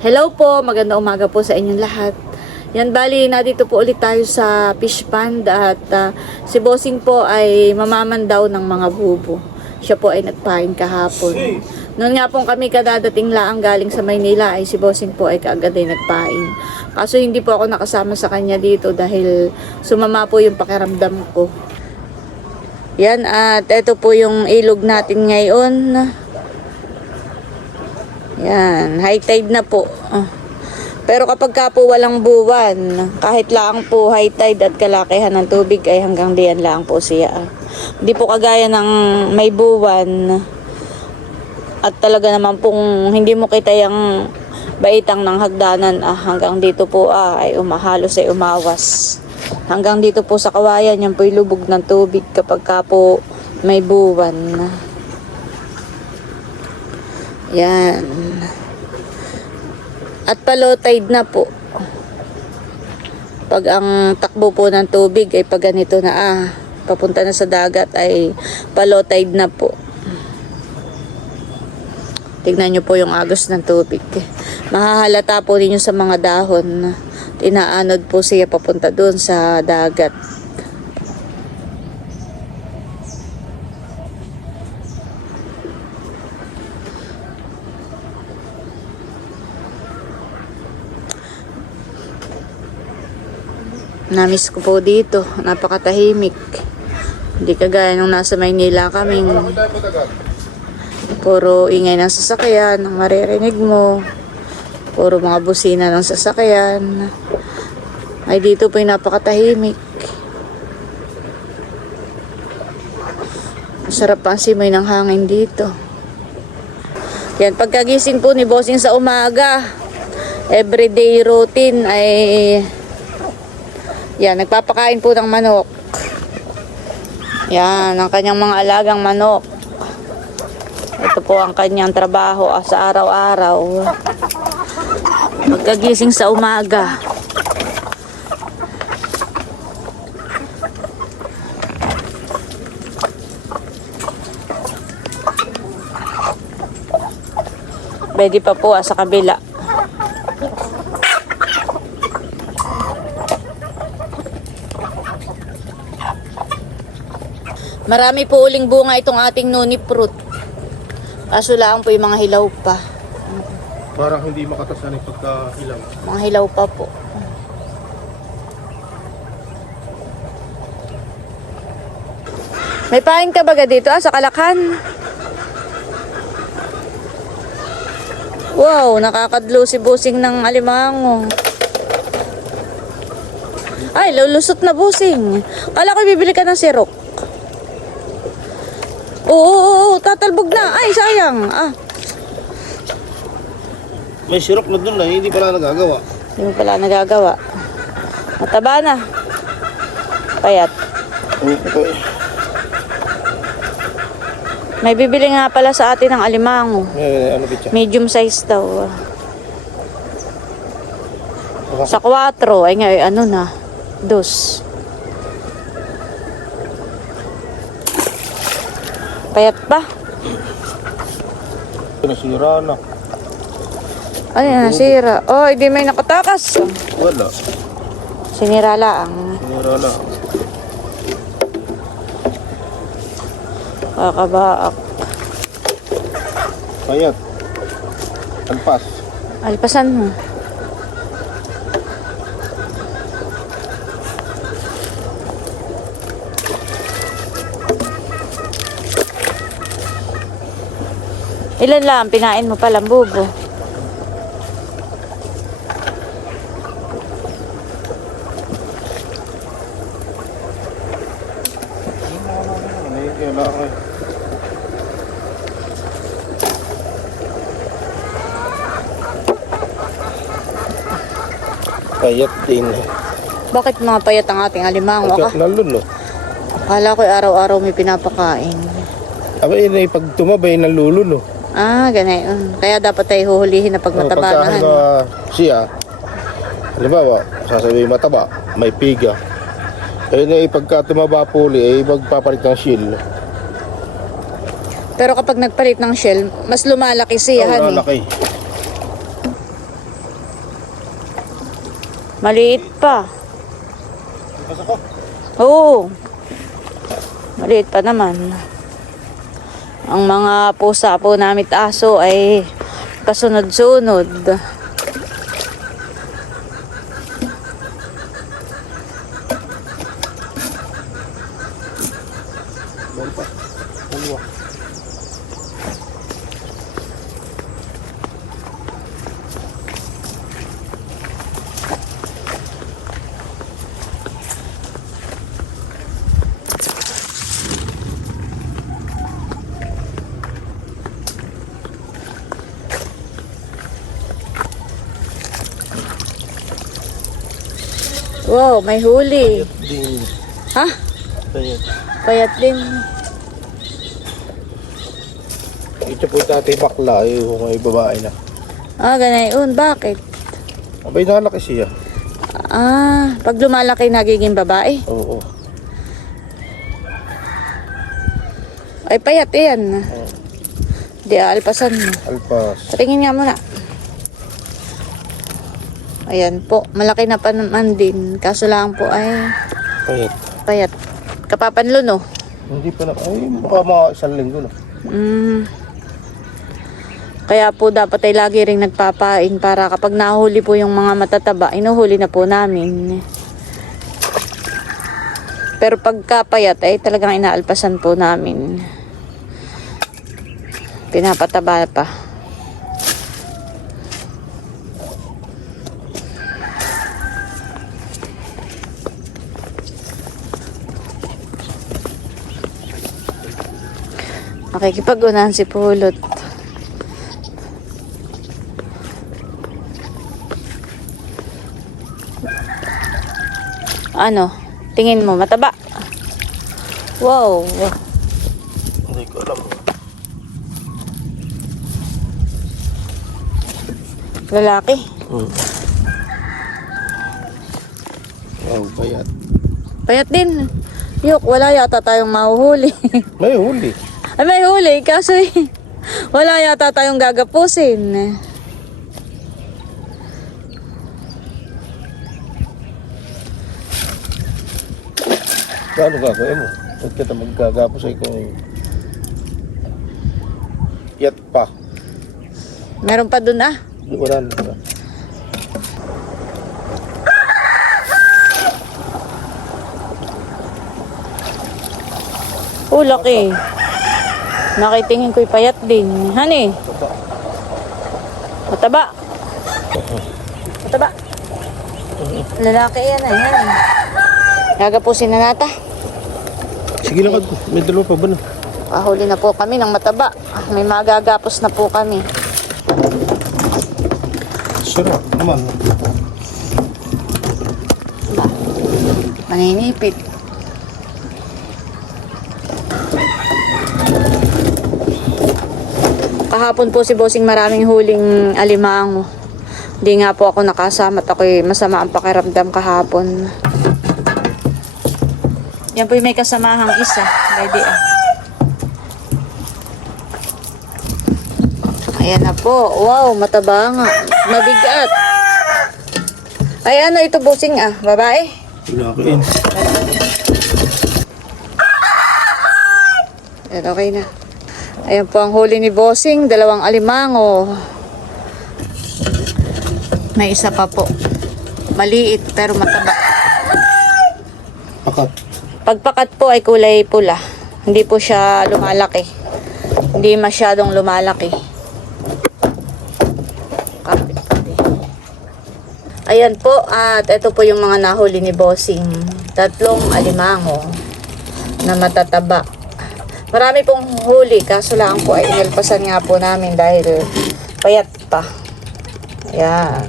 Hello po, maganda umaga po sa inyong lahat. Yan, bali, nandito po ulit tayo sa fish pond at ah, si Bossing po ay mamaman daw ng mga bubo. Siya po ay nagpain kahapon. Noon nga pong kami kadadating laang galing sa Maynila ay si Bossing po ay kaagad ay nagpain. Kaso hindi po ako nakasama sa kanya dito dahil sumama po yung pakiramdam ko. Yan, at ito po yung ilog natin ngayon. Yan, high tide na po. Pero kapag ka po walang buwan, kahit lang po high tide at kalakihan ng tubig ay hanggang diyan lang po siya. Hindi po kagaya ng may buwan at talaga naman pong hindi mo kita yung baitang ng hagdanan ah, hanggang dito po ah, ay umahalos ay umawas. Hanggang dito po sa kawayan, yan po lubog ng tubig kapag ka po may buwan. Yan. At pa-low tide na po. Pag ang takbo po ng tubig ay pag ganito na ah, papunta na sa dagat ay pa-low tide na po. Tignan nyo po yung agos ng tubig. Mahahalata po ninyo sa mga dahon. Tinaanod po siya papunta doon sa dagat. Namiss ko po dito. Napakatahimik. Hindi kagaya nung nasa Maynila kaming puro ingay ng sasakyan, ang maririnig mo. Puro mga busina ng sasakyan. Ay dito po yung napakatahimik. Masarap ang simoy ng hangin dito. Yan, pagkagising po ni Bossing sa umaga, everyday routine ay yan, nagpapakain po ng manok. Yan, ang kanyang mga alagang manok. Ito po ang kanyang trabaho ah, sa araw-araw. Pagkagising sa umaga. Pwede pa po ah, sa kabila. Marami po uling bunga itong ating noni fruit. Kaso lang po yung mga hilaw pa. Parang hindi makatasan yung pagkahilaw. Mga hilaw pa po. May pain ka baga dito ah, sa Kalakhan? Wow, nakakadlo si busing ng alimango. Ay, lulusot na busing. Kala ko bibili ka ng sirok. Oo, oo, oo, tatalbog na. Ay, sayang. Ah, May sirok na doon na hindi pala nagagawa. Hindi mo pala nagagawa. Mataba na. Payat. Eh. May bibili nga pala sa atin ng alimango. Eh, ano bitya? Medium size daw. Sa 4, ay nga, ano na. Dos. Payat pa. Nasira na. Ano yan, nasira. Oh, hindi may nakatakas. Wala. Sinira lang. Sinira na. Kakabaak. Payat. Alpas. Alpasan mo. Ilan lang pinain mo palang bubo? Payat din. Bakit mga payat ang ating alimango ka? Nalun no. Akala ko araw-araw may pinapakain. Aba yun eh, pag tumabay nalulo no. Ah, ganayon. Kaya dapat tayo huhulihin na pag mataba na. Pagka ano. siya, halimbawa, sasabihin mataba, may piga. Eh, na pagka tumaba po uli, eh, magpapalit ng shield. Pero kapag nagpalit ng shell, mas lumalaki siya. Oh, honey. lalaki. Maliit pa. Pasok ko. Oo. Maliit pa naman. Ang mga pusa po namin at aso ay kasunod-sunod. Wow, may huli. Ding. Ha? Ganyan. Payat din. Ito po dati bakla, eh, may babae na. Ah, ganayon. Bakit? Abay, nalaki siya. Ah, pag lumalaki nagiging babae. Oo. Ay, payat yan. Oo. Di aalpasan mo. Alpas. Patingin nga muna. Ayan po. Malaki na pa naman din. Kaso lang po ay Payat. payat. Kapapanlo no? Hindi pa na. Ay, baka mga isang linggo na. Mm. Kaya po dapat ay lagi ring nagpapain para kapag nahuli po yung mga matataba, inuhuli na po namin. Pero pagka payat ay talagang inaalpasan po namin. Pinapataba pa. Makikipag-unahan si Pulot. Ano? Tingin mo, mataba. Wow. Hindi ko alam. Lalaki. Hmm. Oh, bayat. Payat din. Yok, wala yata tayong mahuhuli. May huli. Ay, may huli. Kaso eh, wala yata tayong gagapusin. Paano gagawin mo? Huwag kita magkagapos ay kung yat pa. Meron pa dun ah. Wala na. Oh, laki. Nakitingin ko'y payat din. Hani? Mataba. Mataba. Lalaki yan ay. Yan. Gagapusin na nata. Sige lang, may dalawa pa ba na? Pahuli na po kami ng mataba. May magagapos na po kami. Sarap naman. Maninipit. Kahapon po si Bossing maraming huling alimango. Hindi nga po ako nakasama at ako'y masama ang pakiramdam kahapon. Yan po may kasamahang isa. Ready ah. Ayan na po. Wow, mataba nga. Mabigat. Ay ano ito Bossing ah? Babae? Pinakain. Ayan, okay na. Ayan po ang huli ni Bossing, dalawang alimango. May isa pa po. Maliit pero mataba. Pakat. Pagpakat po ay kulay pula. Hindi po siya lumalaki. Hindi masyadong lumalaki. Ayan po, at ito po yung mga nahuli ni Bossing. Tatlong alimango na matataba. Marami pong huli, kaso lang po ay inalpasan nga po namin dahil payat pa. Ayan.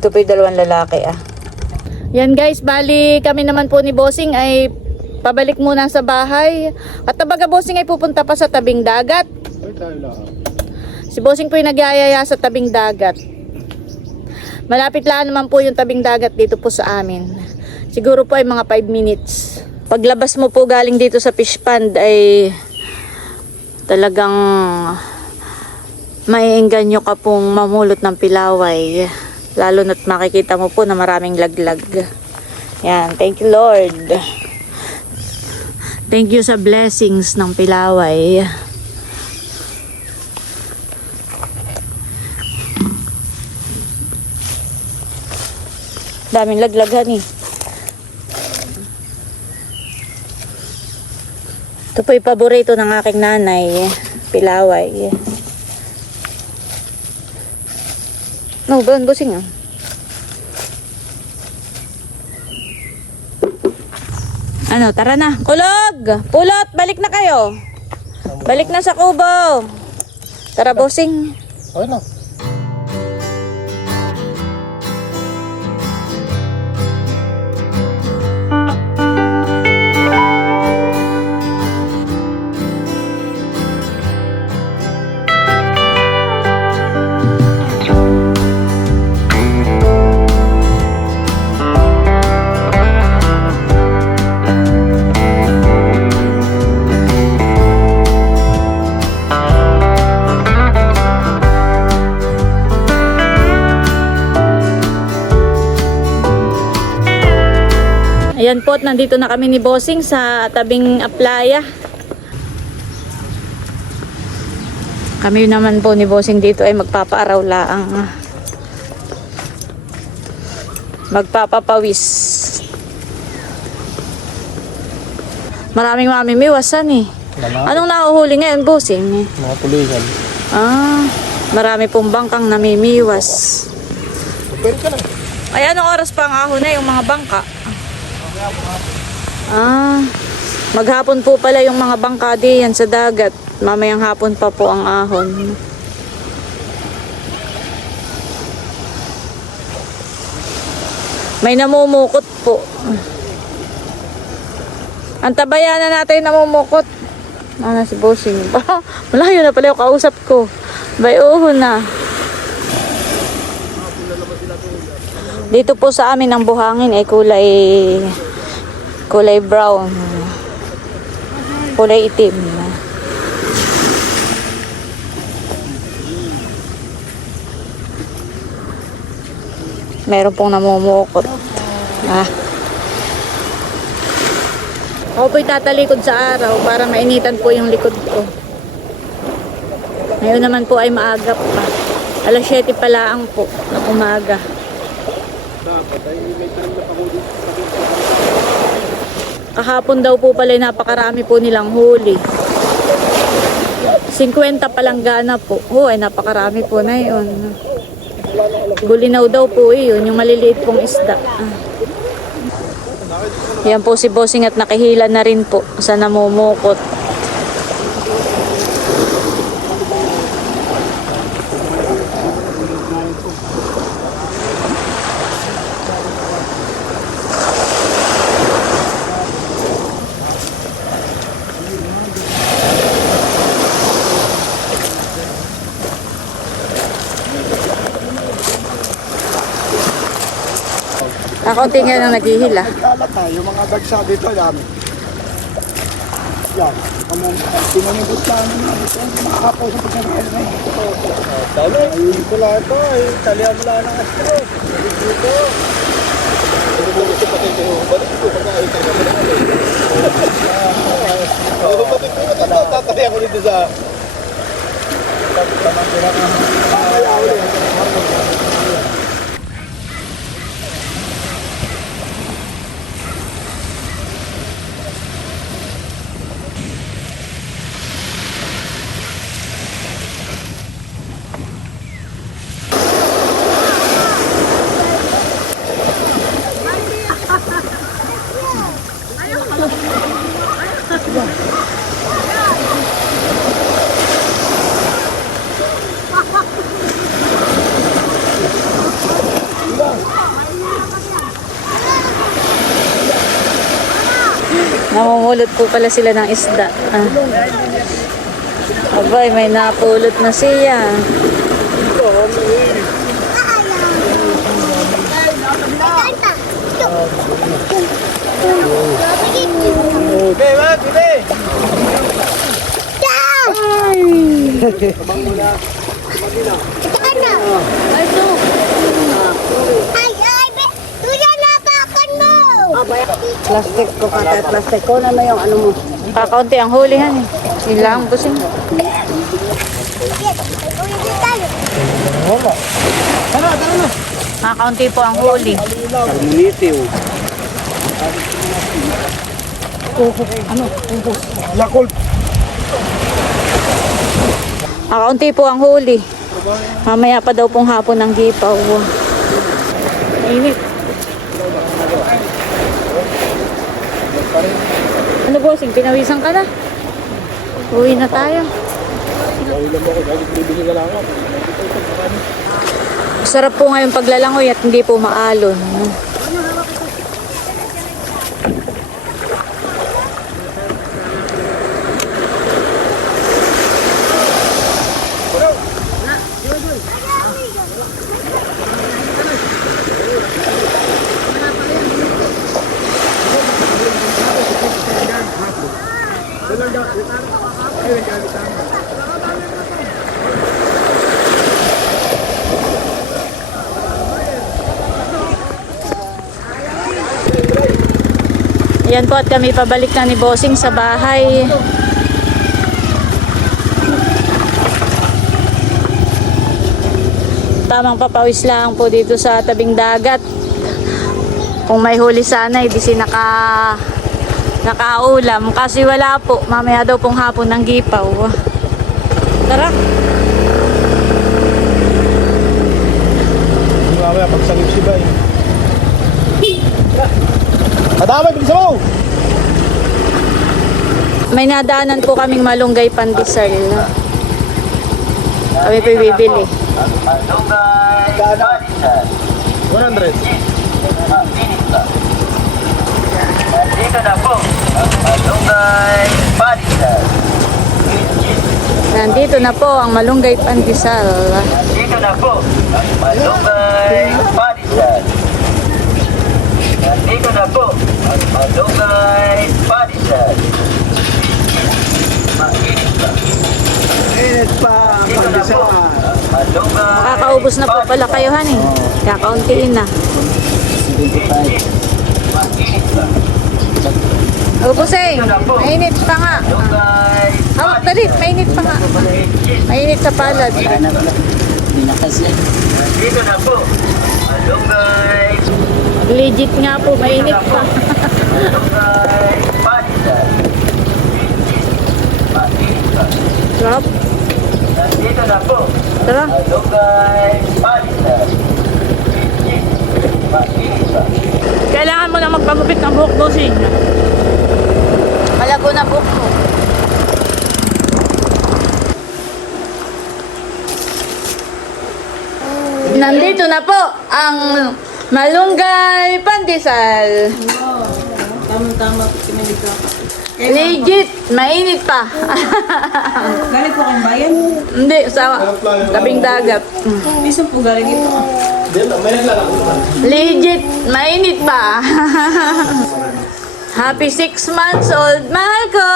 Ito po yung dalawang lalaki ah. Yan guys, bali kami naman po ni Bossing ay pabalik muna sa bahay. At tabaga Bossing ay pupunta pa sa tabing dagat. Si Bossing po yung nagyayaya sa tabing dagat. Malapit lang naman po yung tabing dagat dito po sa amin. Siguro po ay mga 5 minutes. Paglabas mo po galing dito sa fish pond ay talagang maiengganyo ka pong mamulot ng pilaway. Lalo na't makikita mo po na maraming laglag. Yan, thank you Lord. Thank you sa blessings ng Pilaway. Daming laglaghan eh. Ito po yung paborito ng aking nanay, Pilaway. No, ba busing ah. Ano, tara na. Kulog! Pulot! Balik na kayo! Balik na sa kubo! Tara, bossing. Okay Ayan po, at nandito na kami ni Bossing sa tabing aplaya. Kami naman po ni Bossing dito ay magpapaaraw laang. Magpapapawis. Maraming mamimiwasan eh. Anong nahuhuli ngayon, Bossing? Mga tulisan. Ah, marami pong bangkang namimiwas. Pwede ka na. Ay, anong oras pa ang ahon na yung mga bangka? Ah, maghapon po pala yung mga bangka diyan sa dagat. Mamayang hapon pa po ang ahon. May namumukot po. Ang tabayanan natin namumukot. Ano si Bossing? Malayo na pala yung kausap ko. Bayuho na. Dito po sa amin ang buhangin ay kulay kulay brown. Kulay itim. Meron pong namumukot. Ah. Ako po'y tatalikod sa araw para mainitan po yung likod ko. Ngayon naman po ay maaga pa. Alas 7 pa lang po ng umaga. Kahapon daw po pala napakarami po nilang huli. 50 palanggana po. Oh, ay napakarami po na yun. Gulinaw daw po yun, yung maliliit pong isda. Ah. Yan po si Bossing at nakihila na rin po sa namumukot. Kakunti nga nang naghihila. Nagkalat na, yung mga dagsa dito, yan. Yan. Pinanibot namin na dito. Makapo sa pagkakain na yun. Dalo. Ayun ko lang ito. eh. Talihan mo lang ng astro. Dito. Tatali ako dito sa... Namumulot po pala sila ng isda. Ah. Abay, may napulot na siya. Ay, ito. Plastic ko kaka plastic ko na na yung ano mo. Kakaunti ang hulihan eh. Yun lang, busing. Kakaunti po ang huli. Carmonitiw. Lakol. Kakaunti po ang huli. Mamaya pa daw pong hapon ng gipaw. Init. Ano bossing, pinawisan ka na? Uwi na tayo. Sarap po ngayon paglalangoy at hindi po maalon. Yan po at kami pabalik na ni Bossing sa bahay. Tamang papawis lang po dito sa tabing dagat. Kung may huli sana, hindi si naka nakaulam. Kasi wala po. Mamaya daw pong hapon ng gipaw. Tara. Mamaya pagsagip si Bay. Kadamay, bilisan mo! May nadaanan po kaming malunggay pandesal. Kami po bibili. 100. Dito na po ang Malunggay Palitan. Nandito na po ang malunggay pandesal. Dito na po ang Malunggay Palitan. Dito na po ang Malunggay Palitan. Mainit pa. Init pa. Dito na po ang Malunggay Kakaubos na po pala kayo, honey. Kakauntiin na. Mainit pa. Ubuseng, mainit pa nga. Malunggay Hawak dali, mainit pa nga. Mainit sa palad. Dito na po Malunggay Legit nga po, mainit pa. Malunggay Palitan. Mainit pa. Drop. Dito na po Tara. Kailangan mo na magpagupit ng buhok, Busing. Malago na buhok mo. Nandito na po ang malunggay pandesal. Tama-tama po pinalito ako. Legit, mainit pa. Galing po kayong bayan? Hindi, sa tabing dagat. Minsan po galing ito. Legit, mainit pa. Happy six months old, mahal ko.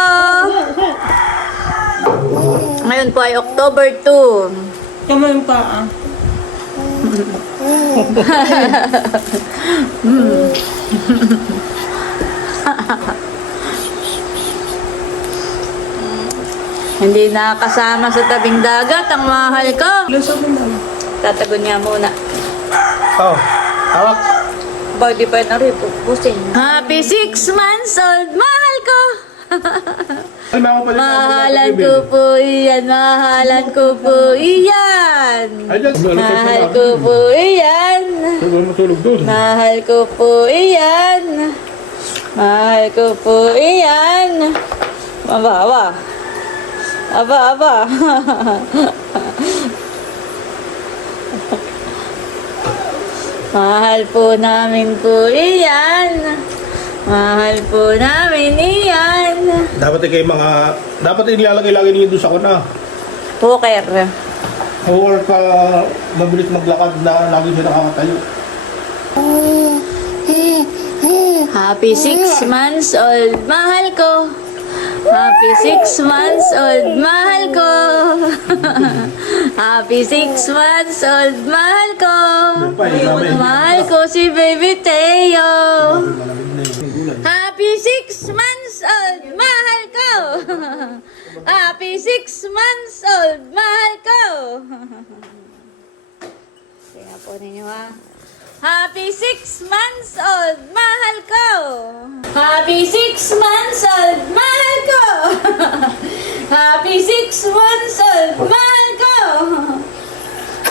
Ngayon po ay October 2. Tama yung paa. Hindi nakasama sa tabing dagat ang mahal ko. Lusog mo. Tatagon niya muna. Oh, hawak. Body pa na rin, pupusin. Happy six months old, mahal ko. Ay, mga pala. Mahalan ko po iyan, mahalan ko po iyan. Mahal ko po iyan. Matulog doon. Mahal ko po iyan. Mahal ko po iyan. Aba, aba. Aba, aba. Mahal po namin po iyan. Mahal po namin iyan. Dapat eh kayo mga... Dapat ilalagay lagi ninyo doon sa kuna. Poker. Or ka mabilis maglakad na lagi siya nakakatayo. Happy six months old, mahal ko. Happy six months old, mahal ko. Happy six months old, mahal ko. Namin. Mahal ko si Baby Teo six months old, mahal ko. Happy six months old, mahal ko. Kaya po ninyo ha. Happy six months old, mahal ko. Happy six months old, mahal ko. Happy six months old, mahal ko.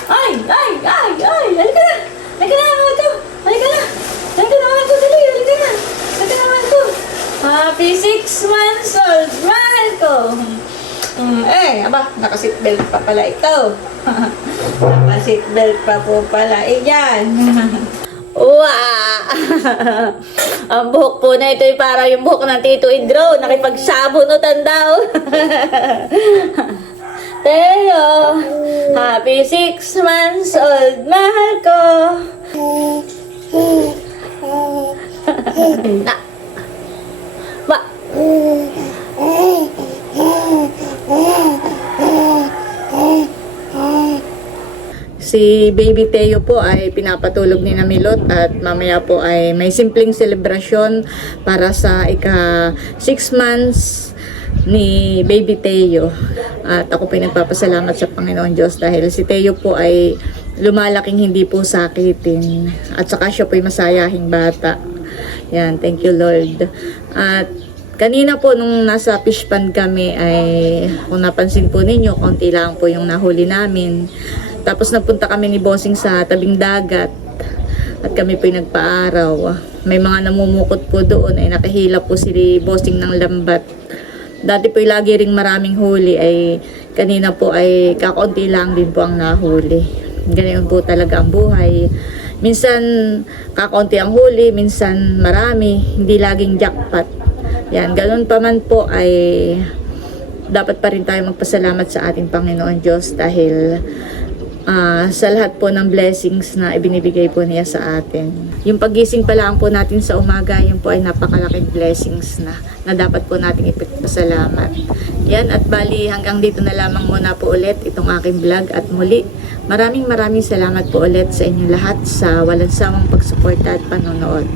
Ay, ay, ay, ay. Halika na. Halika na, mahal ko. Halika na. Mm, eh, aba, naka-seatbelt pa pala ito. naka-seatbelt pa po pala. Eh, yan. Wow! Ang buhok po na ito ay para yung buhok ng Tito Idro. Nakipagsabunutan daw. Teo, happy six months old, mahal ko. na. Ba? Si Baby Teo po ay pinapatulog ni Namilot at mamaya po ay may simpleng selebrasyon para sa ika 6 months ni Baby Teo. At ako po nagpapasalamat sa Panginoon Diyos dahil si Teo po ay lumalaking hindi po sakitin. At saka siya po ay masayahing bata. Yan, thank you Lord. At kanina po nung nasa fish pond kami ay kung napansin po ninyo, konti lang po yung nahuli namin. Tapos nagpunta kami ni Bossing sa tabing dagat at kami po yung nagpaaraw. May mga namumukot po doon ay nakahila po si Bossing ng lambat. Dati po lagi ring maraming huli ay kanina po ay kakaunti lang din po ang nahuli. Ganyan po talaga ang buhay. Minsan kakaunti ang huli, minsan marami, hindi laging jackpot. Yan, ganun pa man po ay dapat pa rin tayo magpasalamat sa ating Panginoon Diyos dahil ah, sa lahat po ng blessings na ibinibigay po niya sa atin. Yung pagising pa lang po natin sa umaga, yun po ay napakalaking blessings na, na dapat po natin ipagpasalamat. Yan at bali hanggang dito na lamang muna po ulit itong aking vlog at muli maraming maraming salamat po ulit sa inyong lahat sa walang sawang pagsuporta at panonood.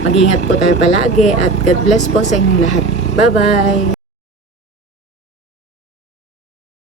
Mag-ingat po tayo palagi at God bless po sa inyong lahat. Bye-bye!